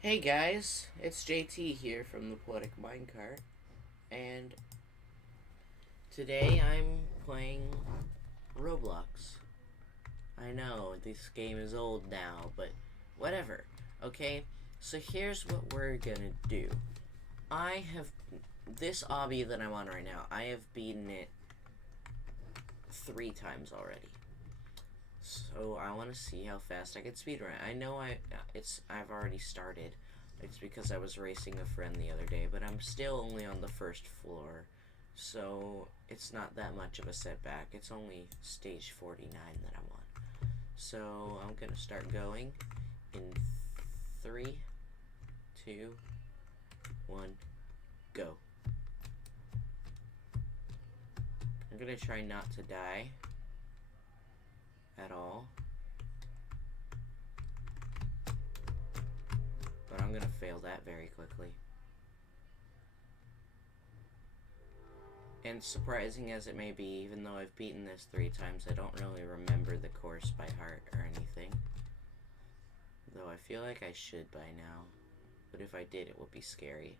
Hey guys, it's JT here from the Poetic Minecart, and today I'm playing Roblox. I know, this game is old now, but whatever, okay? So here's what we're gonna do. This obby that I'm on right now, I have beaten it 3 times already. So I want to see how fast I can speedrun. I know I've already started. It's because I was racing a friend the other day, but I'm still only on the first floor. So it's not that much of a setback. It's only stage 49 that I'm on. So I'm going to start going in 3, 2, 1, go. I'm going to try not to die at all. But I'm gonna fail that very quickly. And surprising as it may be, even though I've beaten this 3 times, I don't really remember the course by heart or anything. Though I feel like I should by now. But if I did, it would be scary.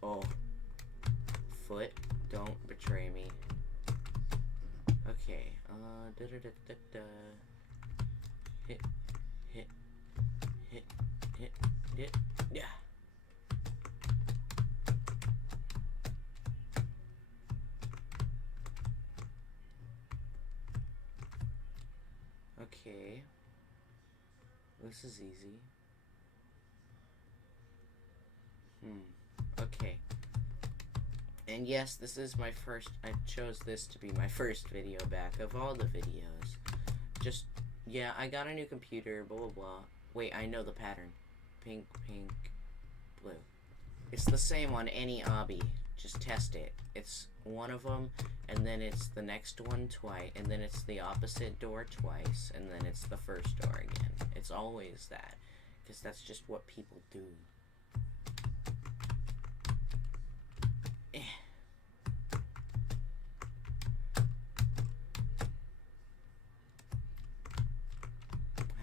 Oh. Foot, don't betray me. Okay, hit, hit, hit, hit, yeah. Okay. This is easy. Okay. And yes, this is my first, I chose this to be my first video back of all the videos. Just, yeah, I got a new computer, blah, blah, blah. Wait, I know the pattern. Pink, pink, blue. It's the same on any obby. Just test it. It's one of them, and then it's the next one twice, and then it's the opposite door twice, and then it's the first door again. It's always that, because that's just what people do.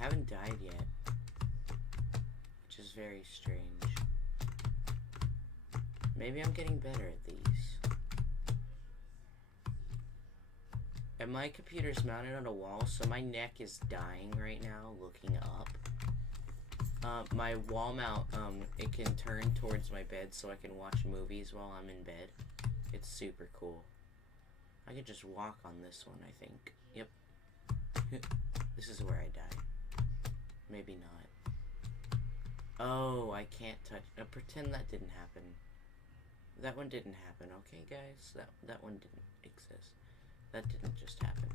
I haven't died yet, which is very strange. Maybe I'm getting better at these. And my computer's mounted on a wall, so my neck is dying right now looking up. My wall mount, it can turn towards my bed so I can watch movies while I'm in bed. It's super cool. I could just walk on this one, I think. Yep. This is where I die. Maybe not. Oh, I can't touch. Pretend that didn't happen. That one didn't happen, okay, guys? That one didn't exist. That didn't just happen.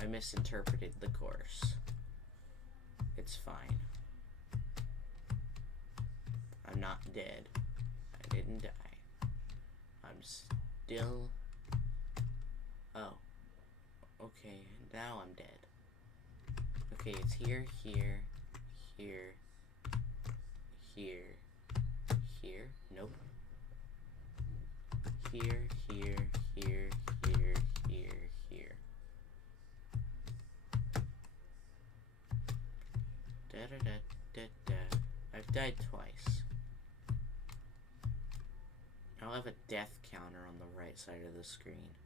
I misinterpreted the course. It's fine. I'm not dead. I didn't die. I'm still... Oh. Okay, now I'm dead. Okay, it's here, here, here, here, here. Nope. Here, here, here, here, here, here. Da da da da da. I've died twice. I'll have a death counter on the right side of the screen.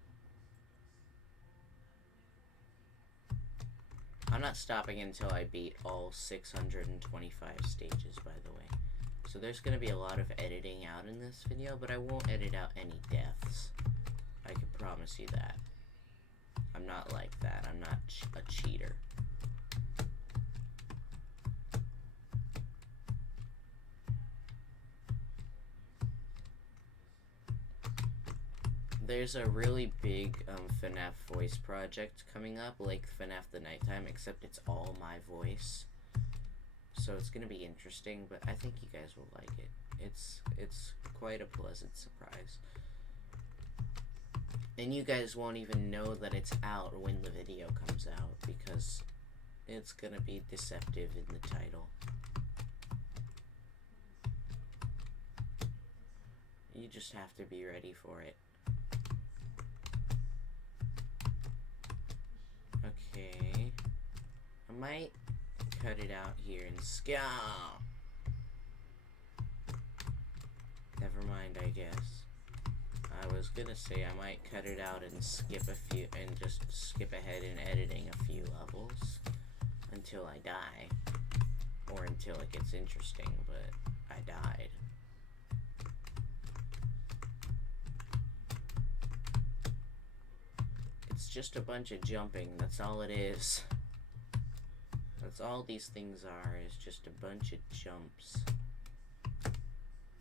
I'm not stopping until I beat all 625 stages, by the way. So there's going to be a lot of editing out in this video, but I won't edit out any deaths. I can promise you that. I'm not like that. I'm not a cheater. There's a really big FNAF voice project coming up, like FNAF The Nighttime, except it's all my voice. So it's gonna be interesting, but I think you guys will like it. It's quite a pleasant surprise. And you guys won't even know that it's out when the video comes out, because it's gonna be deceptive in the title. You just have to be ready for it. Okay. I might cut it out here and Never mind, I guess. I was gonna say I might cut it out and skip a few, and just skip ahead in editing a few levels until I die. Or until it gets interesting, but I died. It's just a bunch of jumping, that's all it is. That's all these things are, is just a bunch of jumps.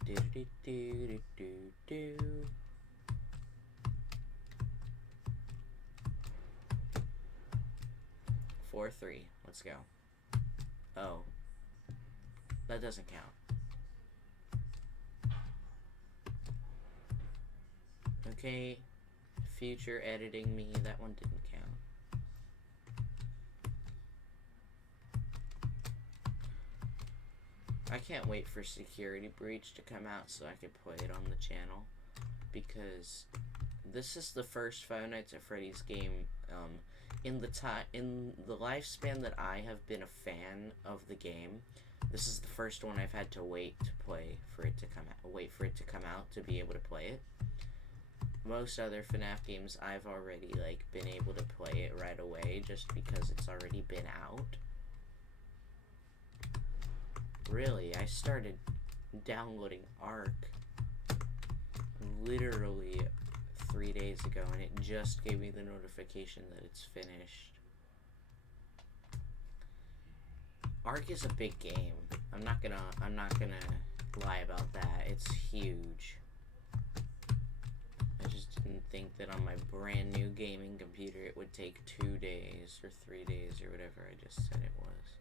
Do do do do do do. Four, 3. Let's go. Oh. That doesn't count. Okay. Future editing me, that one didn't count. I can't wait for Security Breach to come out so I can play it on the channel, because this is the first Five Nights at Freddy's game in the lifespan that I have been a fan of the game. This is the first one I've had to wait to play for it to come out to be able to play it. Most other FNAF games I've already been able to play it right away just because it's already been out. Really, I started downloading Ark literally 3 days ago, and it just gave me the notification that it's finished. Ark is a big game. I'm not gonna lie about that. It's huge. I just didn't think that on my brand new gaming computer it would take 2 days or 3 days or whatever I just said it was.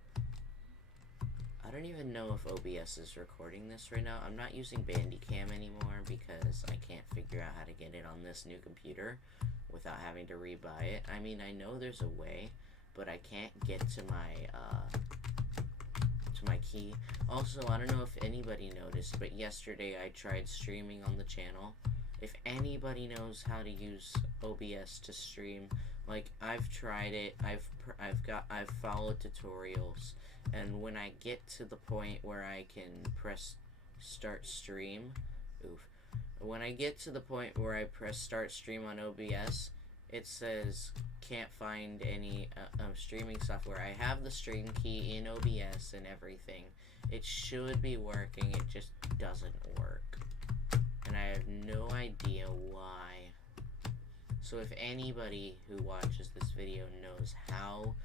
I don't even know if OBS is recording this right now. I'm not using Bandicam anymore because I can't figure out how to get it on this new computer without having to rebuy it. I mean, I know there's a way, but I can't get to my key. Also, I don't know if anybody noticed, but yesterday I tried streaming on the channel. If anybody knows how to use OBS to stream, I've tried it. I've followed tutorials. And when I get to the point where I can press start stream, when I get to the point where I press start stream on OBS, it says can't find any streaming software. I have the stream key in OBS and everything. It should be working, it just doesn't work. And I have no idea why. So if anybody who watches this video knows how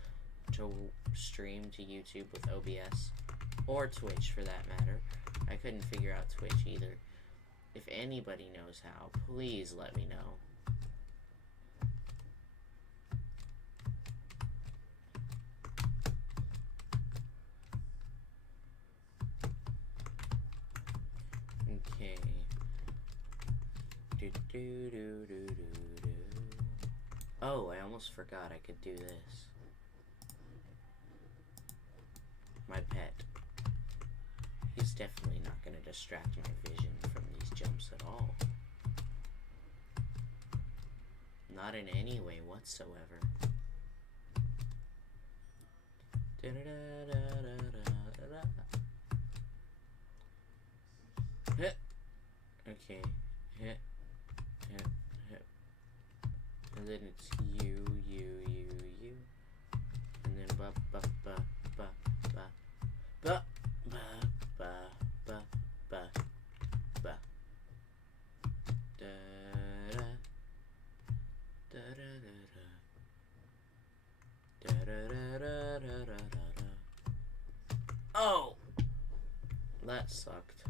to stream to YouTube with OBS, or Twitch for that matter. I couldn't figure out Twitch either. If anybody knows how, please let me know. Okay. Oh, I almost forgot I could do this. My pet. He's definitely not going to distract my vision from these jumps at all. Not in any way whatsoever. Hit. Okay. Hit. Hit. Hit. And then it's you. And then ba ba ba ba ba ba ba ba ba ba ba da da da da da da da da. Oh, that sucked.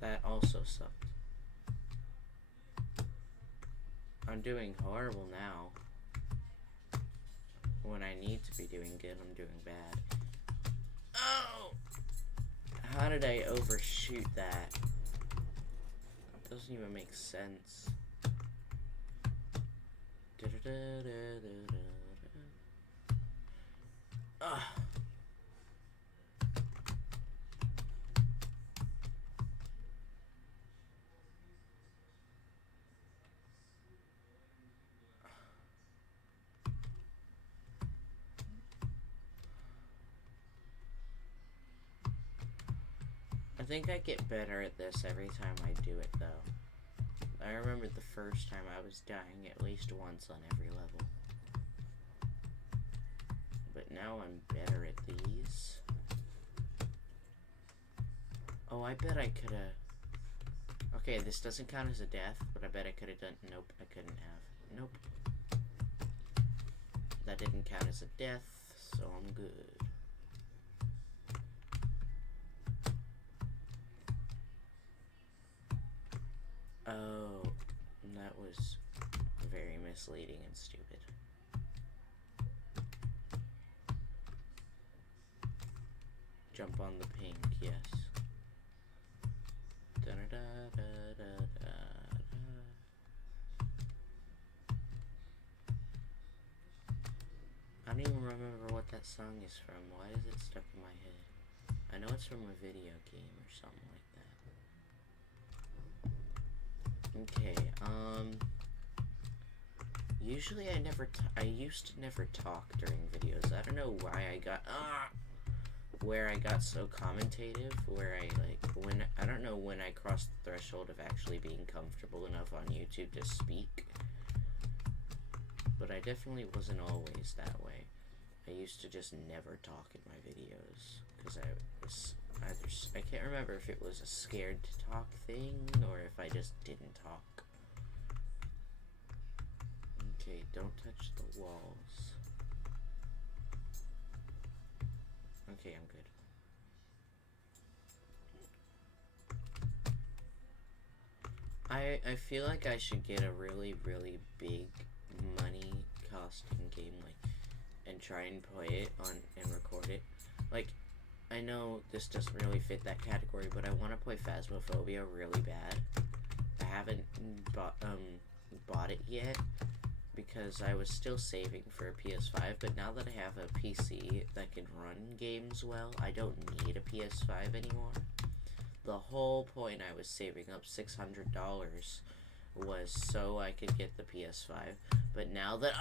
That also sucked. I'm doing horrible now. When I need to be doing good, I'm doing bad. Oh! How did I overshoot that? It doesn't even make sense. Ugh. I think I get better at this every time I do it, though. I remember the first time I was dying at least once on every level. But now I'm better at these. Oh, I bet I could've... Okay, this doesn't count as a death, but I bet I could've done... Nope, I couldn't have. Nope. That didn't count as a death, so I'm good. Oh, that was very misleading and stupid. Jump on the pink, yes. Da da da da da da. I don't even remember what that song is from. Why is it stuck in my head? I know it's from a video game or something like that. Okay, usually I used to never talk during videos. I don't know why I got, where I got so commentative, where I don't know when I crossed the threshold of actually being comfortable enough on YouTube to speak. But I definitely wasn't always that way. I used to just never talk in my videos, because I was either, I can't remember if it was a scared to talk thing, or if I just didn't talk. Okay, don't touch the walls. Okay, I'm good. I feel like I should get a really, really big money costing game, and try and play it and record it. I know this doesn't really fit that category, but I want to play Phasmophobia really bad. I haven't bought it yet because I was still saving for a PS5, but now that I have a PC that can run games well, I don't need a PS5 anymore. The whole point I was saving up $600 was so I could get the PS5, but now that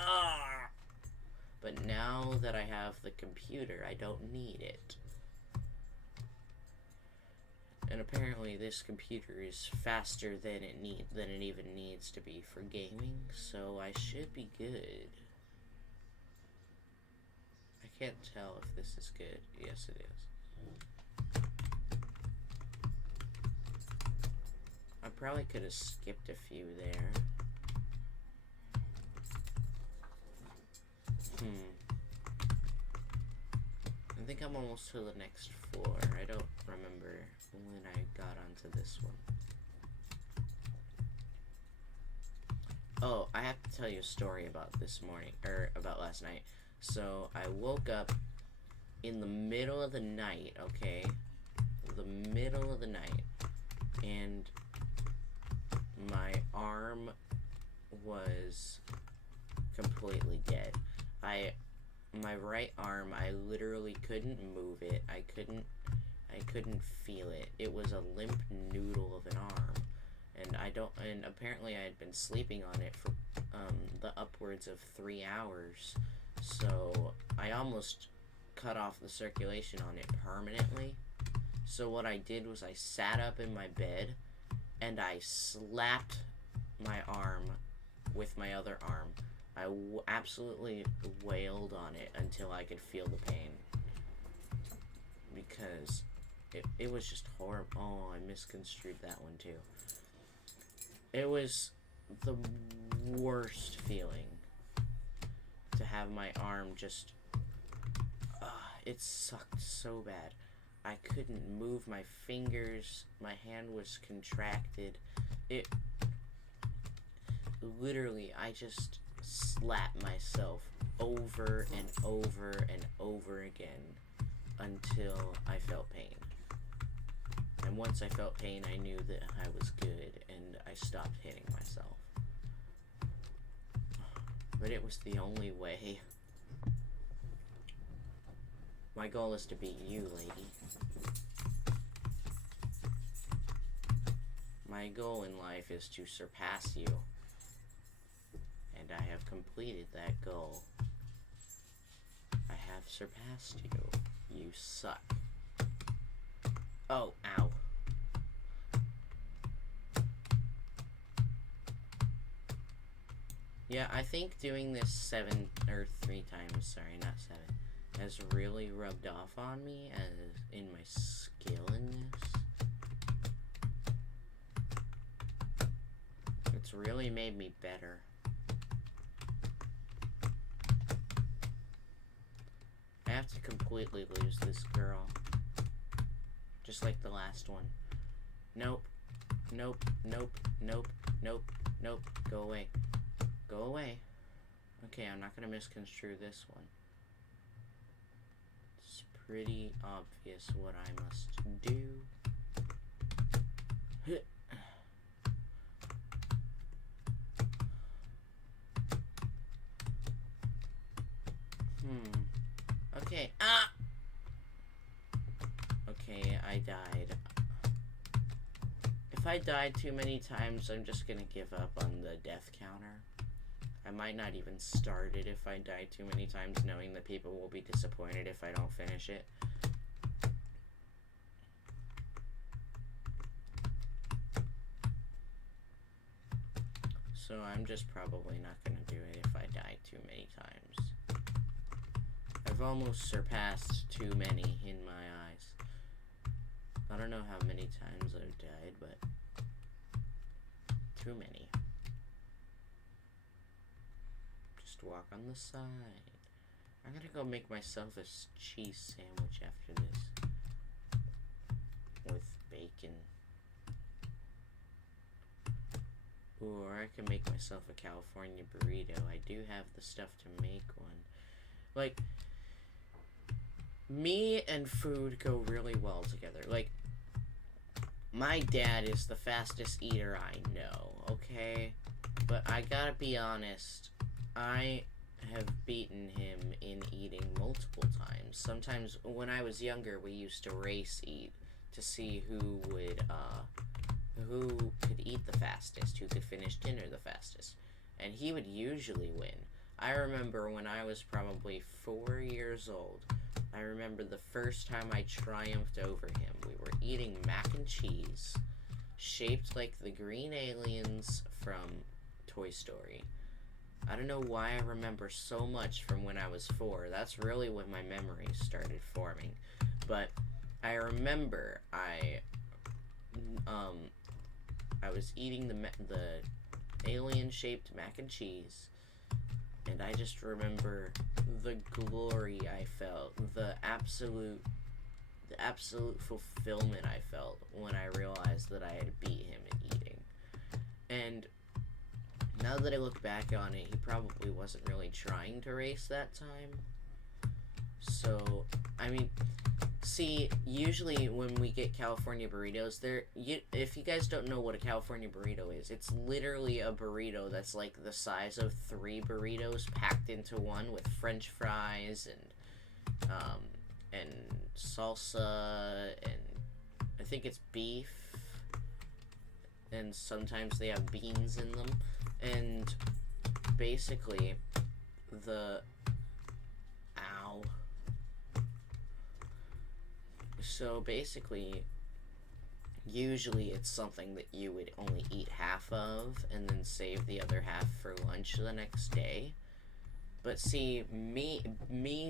I have the computer, I don't need it. And apparently this computer is faster than it even needs to be for gaming, so I should be good. I can't tell if this is good. Yes, it is. I probably could have skipped a few there. I think I'm almost to the next floor. I don't remember when I got onto this one. Oh, I have to tell you a story about this morning, or about last night. So, I woke up in the middle of the night, okay? The middle of the night. And my arm was completely dead. My right arm, I literally couldn't move it. I couldn't feel it. It was a limp noodle of an arm. And apparently I had been sleeping on it for the upwards of 3 hours. So I almost cut off the circulation on it permanently. So what I did was I sat up in my bed and I slapped my arm with my other arm. I absolutely wailed on it until I could feel the pain. Because it was just horrible. Oh, I misconstrued that one too. It was the worst feeling to have my arm just... it sucked so bad. I couldn't move my fingers. My hand was contracted. Literally, I just slapped myself over and over and over again until I felt pain. And once I felt pain, I knew that I was good, and I stopped hitting myself. But it was the only way. My goal is to beat you, lady. My goal in life is to surpass you. And I have completed that goal. I have surpassed you. You suck. Oh, ow. Yeah, I think doing this 3 times, sorry, not 7, has really rubbed off on me as in my skill in this. It's really made me better. I have to completely lose this girl. Just like the last one. Nope. Nope. Nope. Nope. Nope. Nope. Go away. Go away. Okay, I'm not gonna misconstrue this one. It's pretty obvious what I must do. Okay. Ah! Okay, I died. If I died too many times, I'm just gonna give up on the death counter. I might not even start it if I die too many times, knowing that people will be disappointed if I don't finish it. So I'm just probably not gonna do it if I die too many times. I've almost surpassed too many in my eyes. I don't know how many times I've died, but too many. Just walk on the side. I'm gonna go make myself a cheese sandwich after this. With bacon. Or I can make myself a California burrito. I do have the stuff to make one. Like, me and food go really well together. Like, my dad is the fastest eater I know, okay? But I gotta be honest, I have beaten him in eating multiple times. Sometimes when I was younger, we used to race eat to see who could eat the fastest, who could finish dinner the fastest. And he would usually win. I remember when I was probably 4 years old, I remember the first time I triumphed over him. We were eating mac and cheese, shaped like the green aliens from Toy Story. I don't know why I remember so much from when I was 4. That's really when my memories started forming. But I remember I was eating the alien-shaped mac and cheese, and I just remember the glory I felt, the absolute fulfillment I felt when I realized that I had beat him in eating. And now that I look back on it, he probably wasn't really trying to race that time. So, I mean, see, usually when we get California burritos, if you guys don't know what a California burrito is, it's literally a burrito that's like the size of 3 burritos packed into one with French fries and salsa, and I think it's beef, and sometimes they have beans in them, and basically So basically, usually it's something that you would only eat half of and then save the other half for lunch the next day. But see, me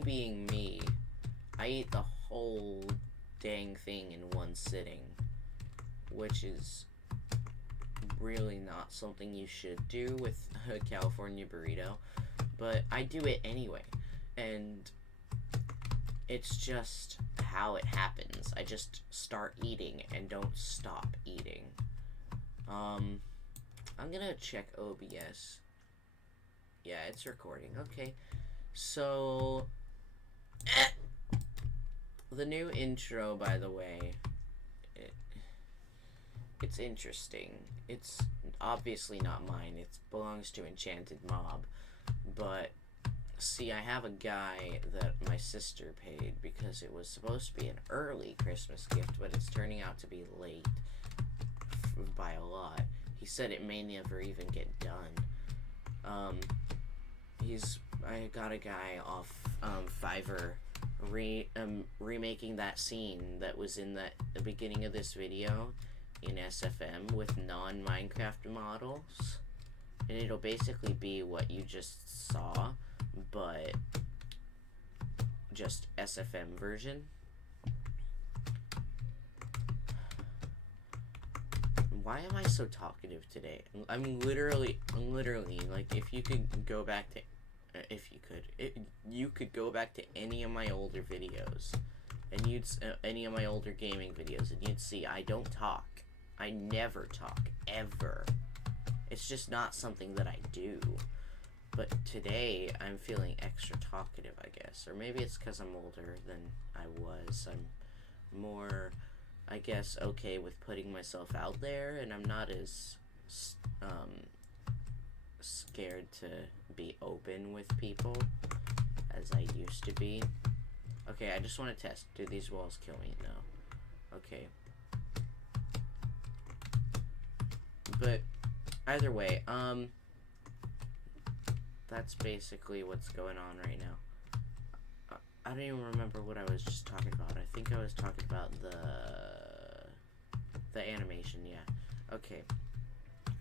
being me, I eat the whole dang thing in one sitting, which is really not something you should do with a California burrito, but I do it anyway, and it's just how it happens. I just start eating and don't stop eating. I'm gonna check OBS. Yeah, it's recording. Okay, so the new intro, by the way, it's interesting. It's obviously not mine. It belongs to Enchanted Mob, but see, I have a guy that my sister paid because it was supposed to be an early Christmas gift, but it's turning out to be late by a lot. He said it may never even get done. I got a guy off Fiverr remaking that scene that was in the beginning of this video in SFM with non-Minecraft models. And it'll basically be what you just saw, but just SFM version. Why am I so talkative today? I'm literally, like, if you could go back to, you could go back to any of my older videos, and any of my older gaming videos, and you'd see I don't talk. I never talk, ever. It's just not something that I do. But today, I'm feeling extra talkative, I guess. Or maybe it's because I'm older than I was. I'm more, I guess, okay with putting myself out there, and I'm not as scared to be open with people as I used to be. Okay, I just want to test. Do these walls kill me? No. Okay. But either way, that's basically what's going on right now. I don't even remember what I was just talking about. I think I was talking about the animation, yeah. Okay.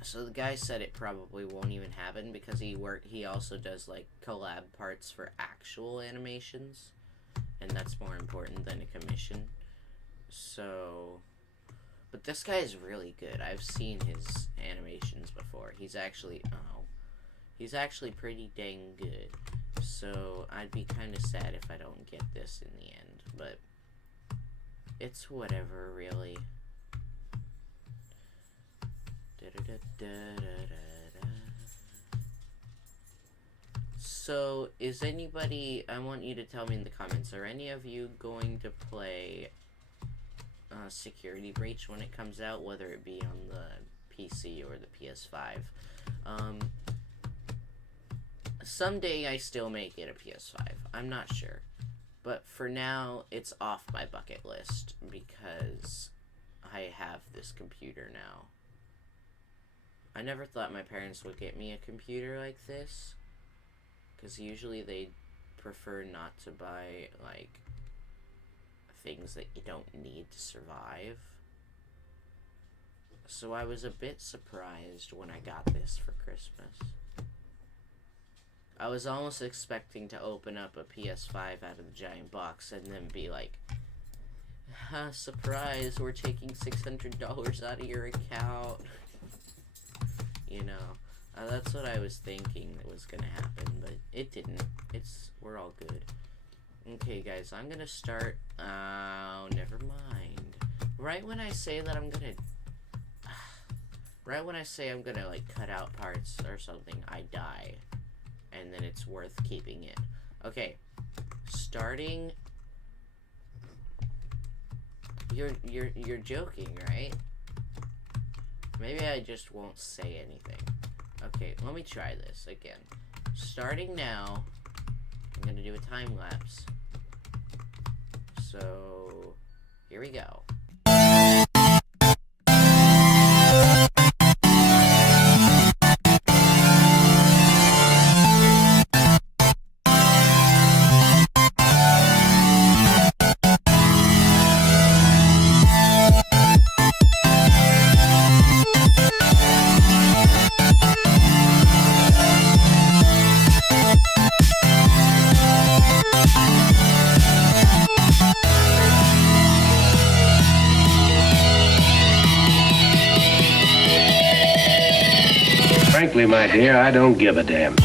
So the guy said it probably won't even happen because he also does like collab parts for actual animations, and that's more important than a commission. So, but this guy is really good. I've seen his animations before. He's actually pretty dang good. So I'd be kind of sad if I don't get this in the end, but it's whatever, really. So, is anybody, I want you to tell me in the comments, are any of you going to play Security Breach when it comes out, whether it be on the PC or the PS5? Someday I still may get a PS5. I'm not sure. But for now, it's off my bucket list because I have this computer now. I never thought my parents would get me a computer like this, because usually they prefer not to buy, like, things that you don't need to survive. So I was a bit surprised when I got this for Christmas. I was almost expecting to open up a PS5 out of the giant box and then be like, surprise, we're taking $600 out of your account. You know, that's what I was thinking that was gonna happen, but it didn't. We're all good. Okay, guys, I'm gonna start. Oh, never mind. Right when I say that I'm gonna, like cut out parts or something, I die, and then it's worth keeping in. Okay, starting. You're joking, right? Maybe I just won't say anything. Okay, let me try this again. Starting now, I'm gonna do a time lapse. So, here we go. Frankly, my dear, I don't give a damn.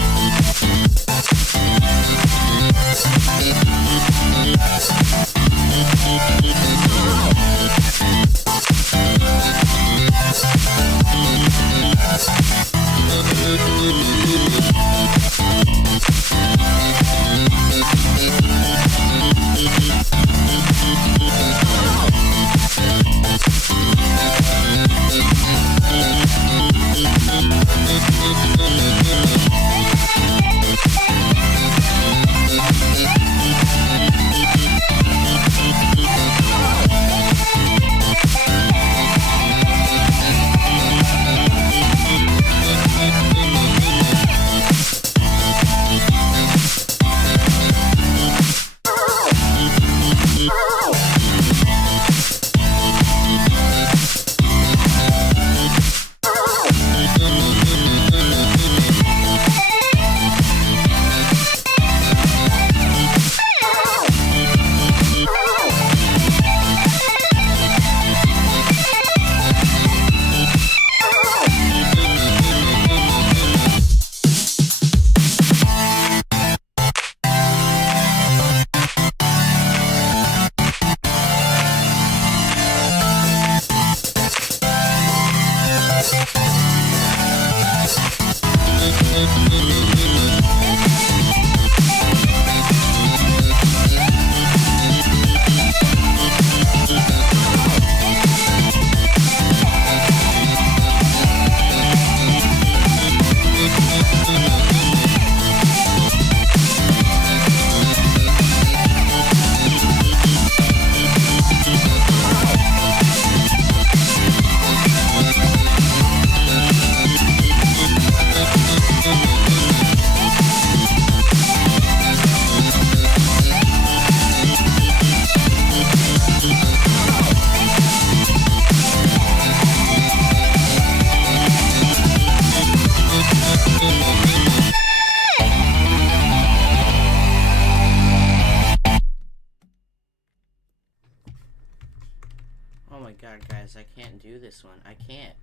Oh my god, guys, I can't do this one. I can't.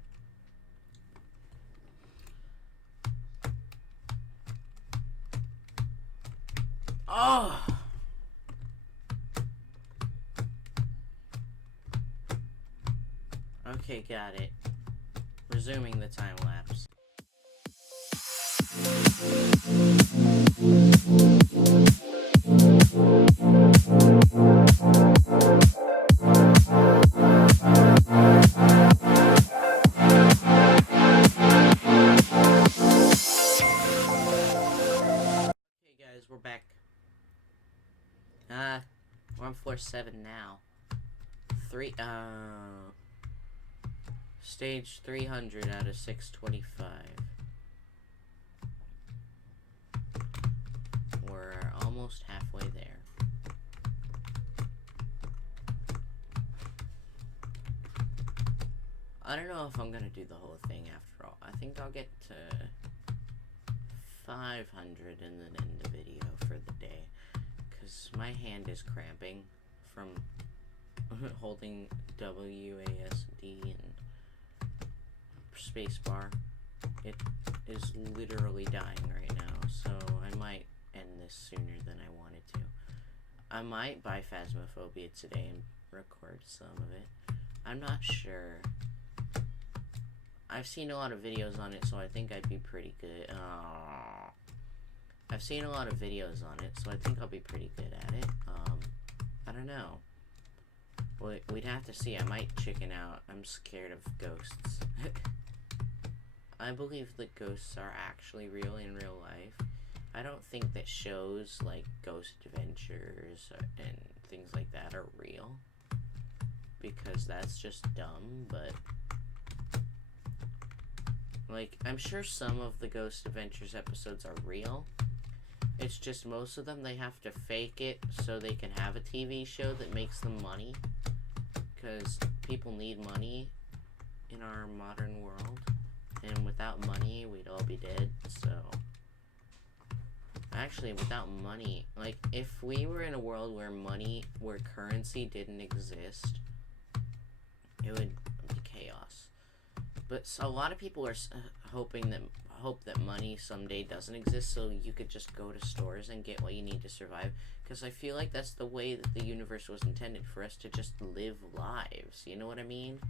Oh! Okay, got it. Resuming the time lapse. Okay, guys, we're back. We're on floor 7 now. Stage 300 out of 625. We're almost halfway there. I don't know if I'm gonna do the whole thing after all. I think I'll get to 500 and then end the video for the day. Because my hand is cramping from holding WASD and spacebar. It is literally dying right now, so I might end this sooner than I wanted to. I might buy Phasmophobia today and record some of it. I'm not sure. I've seen a lot of videos on it, so I think I'd be pretty good. I've seen a lot of videos on it, so I think I'll be pretty good at it. I don't know. Well, we'd have to see. I might chicken out. I'm scared of ghosts. I believe that ghosts are actually real in real life. I don't think that shows like Ghost Adventures and things like that are real. Because that's just dumb, but... like, I'm sure some of the Ghost Adventures episodes are real. It's just most of them, they have to fake it so they can have a TV show that makes them money. Because people need money in our modern world. And without money, we'd all be dead, so... Actually, without money, like, if we were in a world where currency didn't exist, it would be chaos. But so a lot of people are hope that money someday doesn't exist, so you could just go to stores and get what you need to survive. Because I feel like that's the way that the universe was intended, for us to just live lives. You know what I mean?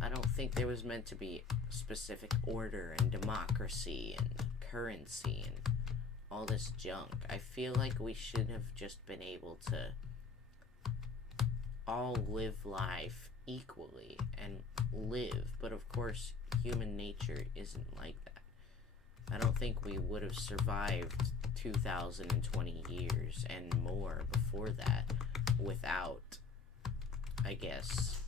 I don't think there was meant to be specific order and democracy and currency and all this junk. I feel like we should have just been able to all live life equally and live, but of course human nature isn't like that. I don't think we would have survived 2020 years and more before that without, I guess,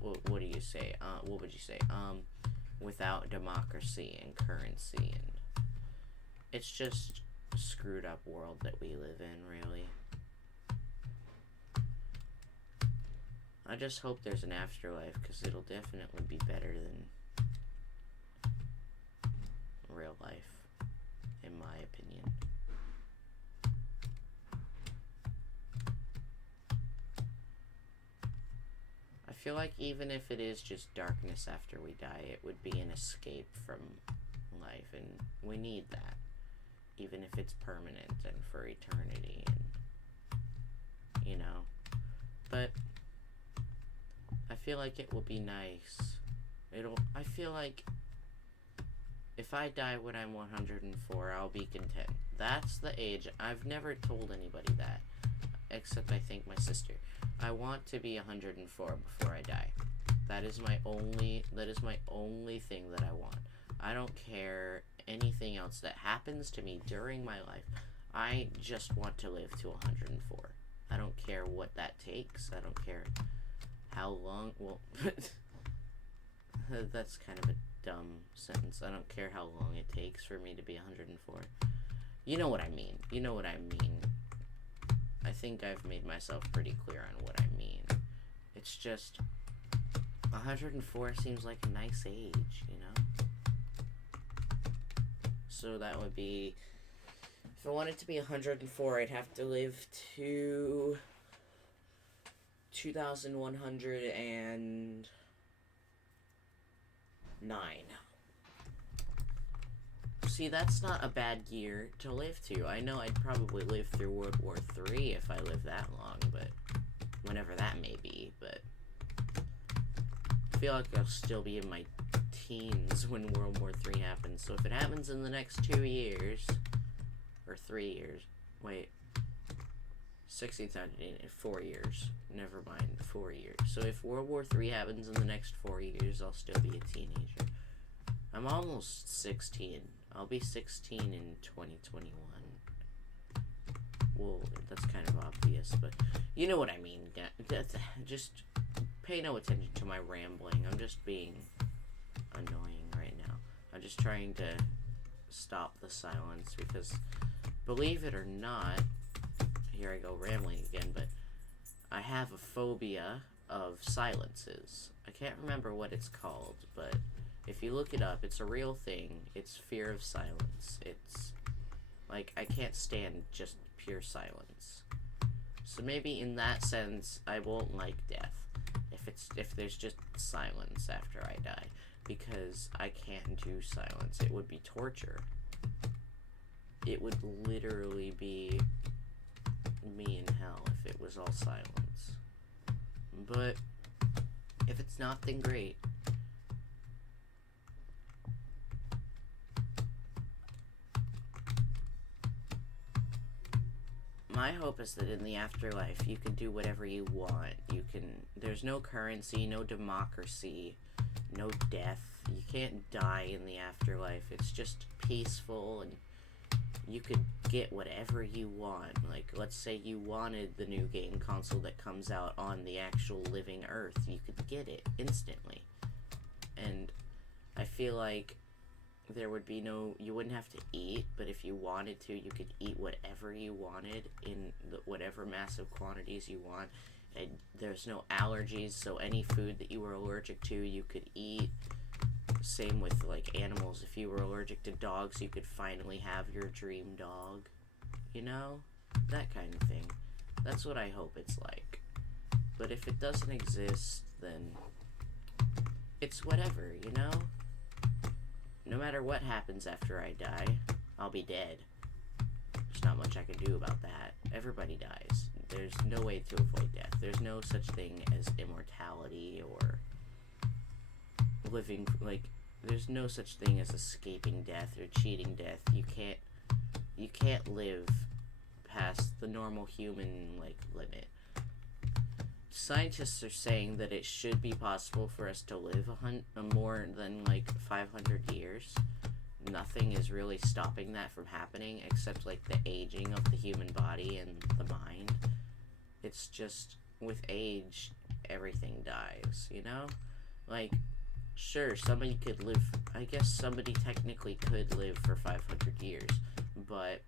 what do you say? What would you say? Without democracy and currency, and it's just a screwed up world that we live in, really. I just hope there's an afterlife, because it'll definitely be better than real life, in my opinion. I feel like even if it is just darkness after we die, it would be an escape from life, and we need that. Even if it's permanent and for eternity, and, you know. But I feel like it will be nice. I feel like if I die when I'm 104, I'll be content. That's the age. I've never told anybody that, except I think my sister. I want to be 104 before I die. That is my only thing that I want. I don't care anything else that happens to me during my life. I just want to live to 104. I don't care what that takes. I don't care how long. Well, that's kind of a dumb sentence. I don't care how long it takes for me to be 104. You know what I mean. You know what I mean. I think I've made myself pretty clear on what I mean. It's just 104 seems like a nice age, you know? So that would be, if I wanted to be 104, I'd have to live to 2109. See, that's not a bad year to live to. I know I'd probably live through World War III if I lived that long, but whenever that may be, but I feel like I'll still be in my teens when World War III happens. So if it happens in the next 2 years, or 3 years, wait, 1600, 4 years, never mind, 4 years. So if World War III happens in the next 4 years, I'll still be a teenager. I'm almost 16. I'll be 16 in 2021. Well, that's kind of obvious, but you know what I mean. Just pay no attention to my rambling. I'm just being annoying right now. I'm just trying to stop the silence because, believe it or not, here I go rambling again, but I have a phobia of silences. I can't remember what it's called, but if you look it up, it's a real thing. It's fear of silence. It's like I can't stand just pure silence. So maybe in that sense, I won't like death if there's just silence after I die, because I can't do silence. It would be torture. It would literally be me in hell if it was all silence. But if it's not, then great. My hope is that in the afterlife you can do whatever you want. There's no currency, no democracy, no death. You can't die in the afterlife. It's just peaceful, and you could get whatever you want. Like, let's say you wanted the new game console that comes out on the actual living Earth. You could get it instantly. And I feel like there would be you wouldn't have to eat, but if you wanted to, you could eat whatever you wanted in whatever massive quantities you want. And there's no allergies, so any food that you were allergic to, you could eat. Same with, like, animals. If you were allergic to dogs, you could finally have your dream dog. You know? That kind of thing. That's what I hope it's like. But if it doesn't exist, then it's whatever, you know? No matter what happens after I die, I'll be dead. There's not much I can do about that. Everybody dies. There's no way to avoid death. There's no such thing as immortality or living, like, there's no such thing as escaping death or cheating death. You can't live past the normal human, like, limit. Scientists are saying that it should be possible for us to live more than, like, 500 years. Nothing is really stopping that from happening except, like, the aging of the human body and the mind. It's just, with age, everything dies, you know? Like, sure, somebody could live, I guess somebody technically could live for 500 years, but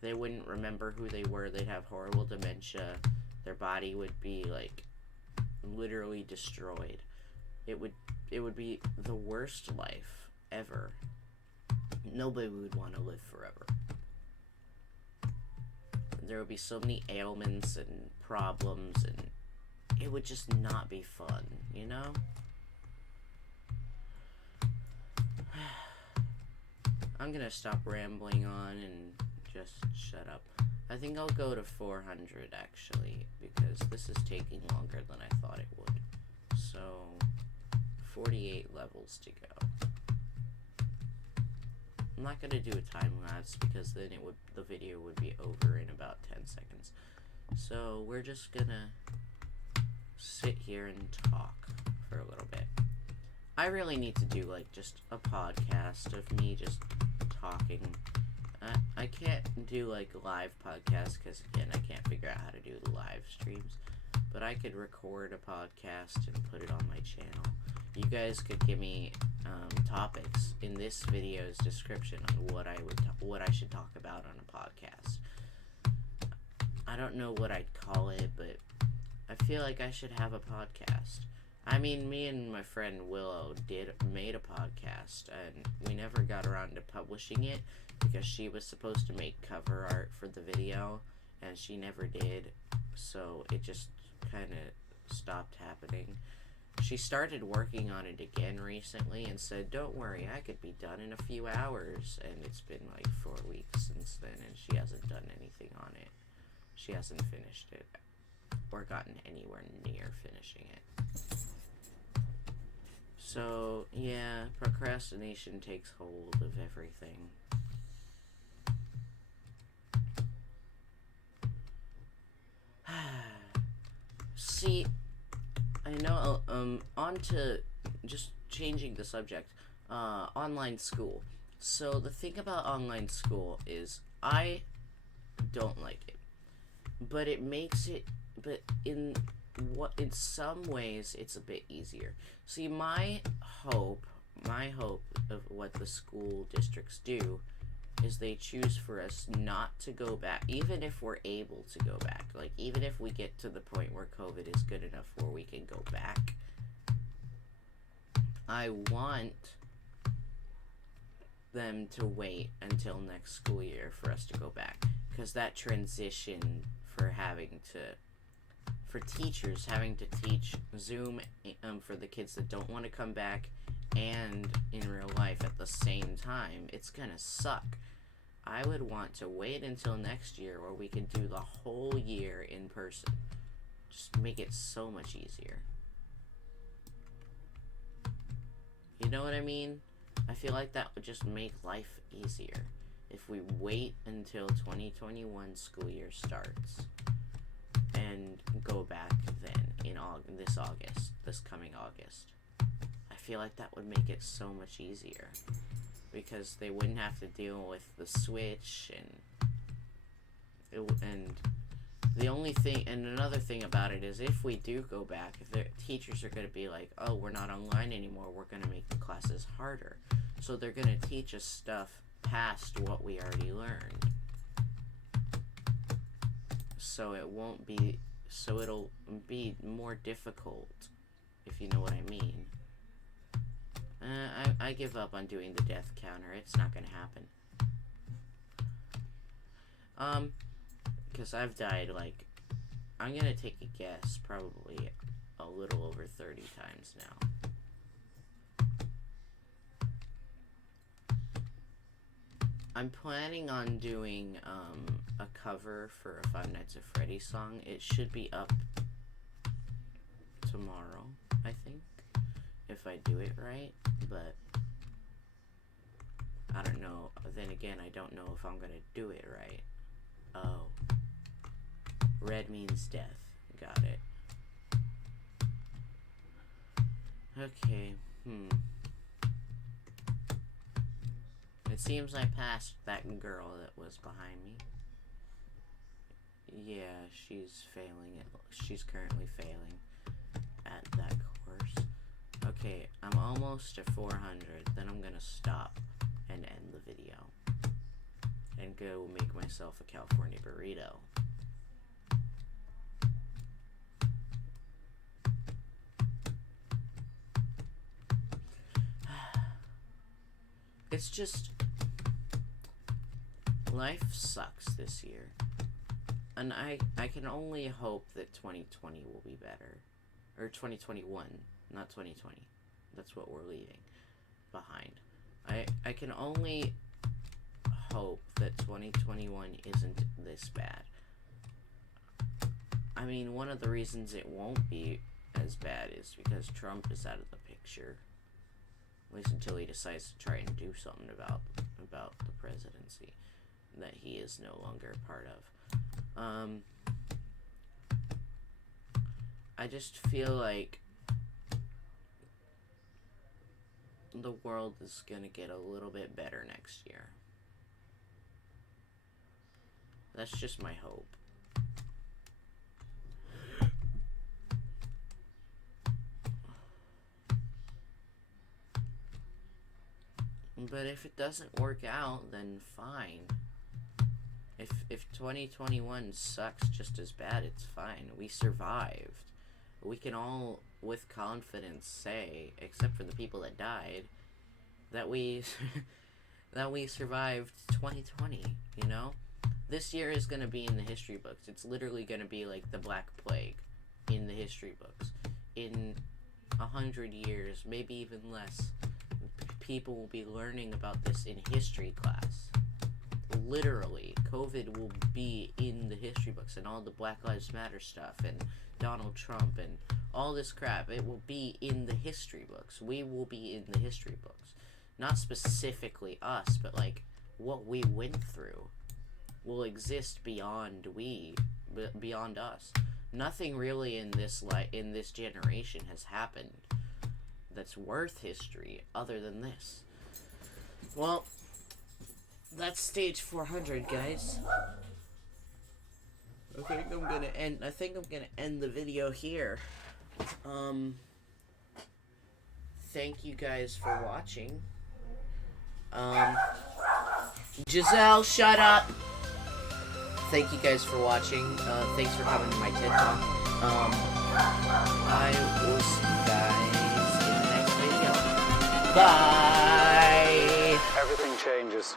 they wouldn't remember who they were. They'd have horrible dementia. Their body would be, like, literally destroyed. It would be the worst life ever. Nobody would want to live forever. There would be so many ailments and problems, and it would just not be fun, you know? I'm gonna stop rambling on and just shut up. I think I'll go to 400, actually, because this is taking longer than I thought it would. So, 48 levels to go. I'm not gonna do a time lapse because then the video would be over in about 10 seconds. So, we're just gonna sit here and talk for a little bit. I really need to do, like, just a podcast of me just talking. I can't do, like, live podcasts because, again, I can't figure out how to do the live streams. But I could record a podcast and put it on my channel. You guys could give me topics in this video's description on what I should talk about on a podcast. I don't know what I'd call it, but I feel like I should have a podcast. I mean, me and my friend Willow made a podcast, and we never got around to publishing it because she was supposed to make cover art for the video, and she never did, so it just kind of stopped happening. She started working on it again recently and said, "Don't worry, I could be done in a few hours." And it's been like 4 weeks since then, and she hasn't done anything on it. She hasn't finished it or gotten anywhere near finishing it. So, yeah, procrastination takes hold of everything. See, I know, on to just changing the subject, online school. So the thing about online school is I don't like it, but it makes it, but in some ways it's a bit easier. See, my hope of what the school districts do is they choose for us not to go back, even if we're able to go back. Like, even if we get to the point where COVID is good enough where we can go back, I want them to wait until next school year for us to go back. Because that transition for teachers having to teach Zoom for the kids that don't want to come back and in real life at the same time, it's gonna suck. I would want to wait until next year where we can do the whole year in person. Just make it so much easier. You know what I mean? I feel like that would just make life easier if we wait until 2021 school year starts and go back then in this coming August. I feel like that would make it so much easier because they wouldn't have to deal with the switch and the only thing, and another thing about it is if we do go back, the teachers are going to be like, "Oh, we're not online anymore, we're going to make the classes harder." So they're going to teach us stuff past what we already learned. So it'll be more difficult, if you know what I mean. I give up on doing the death counter. It's not gonna happen. Because I've died, like, I'm gonna take a guess, probably a little over 30 times now. I'm planning on doing, a cover for a Five Nights at Freddy's song. It should be up tomorrow, I think, if I do it right, but I don't know. Then again, I don't know if I'm gonna do it right. Oh. Red means death. Got it. Okay, It seems I passed that girl that was behind me. Yeah, she's failing. She's currently failing at that course. Okay, I'm almost to 400. Then I'm gonna stop and end the video and go make myself a California burrito. It's just, life sucks this year. And I can only hope that 2020 will be better. Or 2021, not 2020. That's what we're leaving behind. I can only hope that 2021 isn't this bad. I mean, one of the reasons it won't be as bad is because Trump is out of the picture. At least until he decides to try and do something about the presidency that he is no longer a part of. I just feel like the world is gonna get a little bit better next year. That's just my hope. But if it doesn't work out, then fine. If 2021 sucks just as bad, it's fine. We survived. We can all, with confidence, say, except for the people that died, that we that we survived 2020, you know? This year is going to be in the history books. It's literally going to be like the Black Plague. in the history books. In 100 years, maybe even less, people will be learning about this in history class. Literally, COVID will be in the history books, and all the Black Lives Matter stuff, and Donald Trump, and all this crap. It will be in the history books. We will be in the history books. Not specifically us, but like what we went through will exist beyond us. Nothing really in this generation has happened that's worth history other than this. Well, that's stage 400, guys. I think I'm gonna end the video here. Thank you guys for watching. Giselle, shut up! Thank you guys for watching. Thanks for coming to my TED Talk. I will see you guys in the next video. Bye! Everything changes.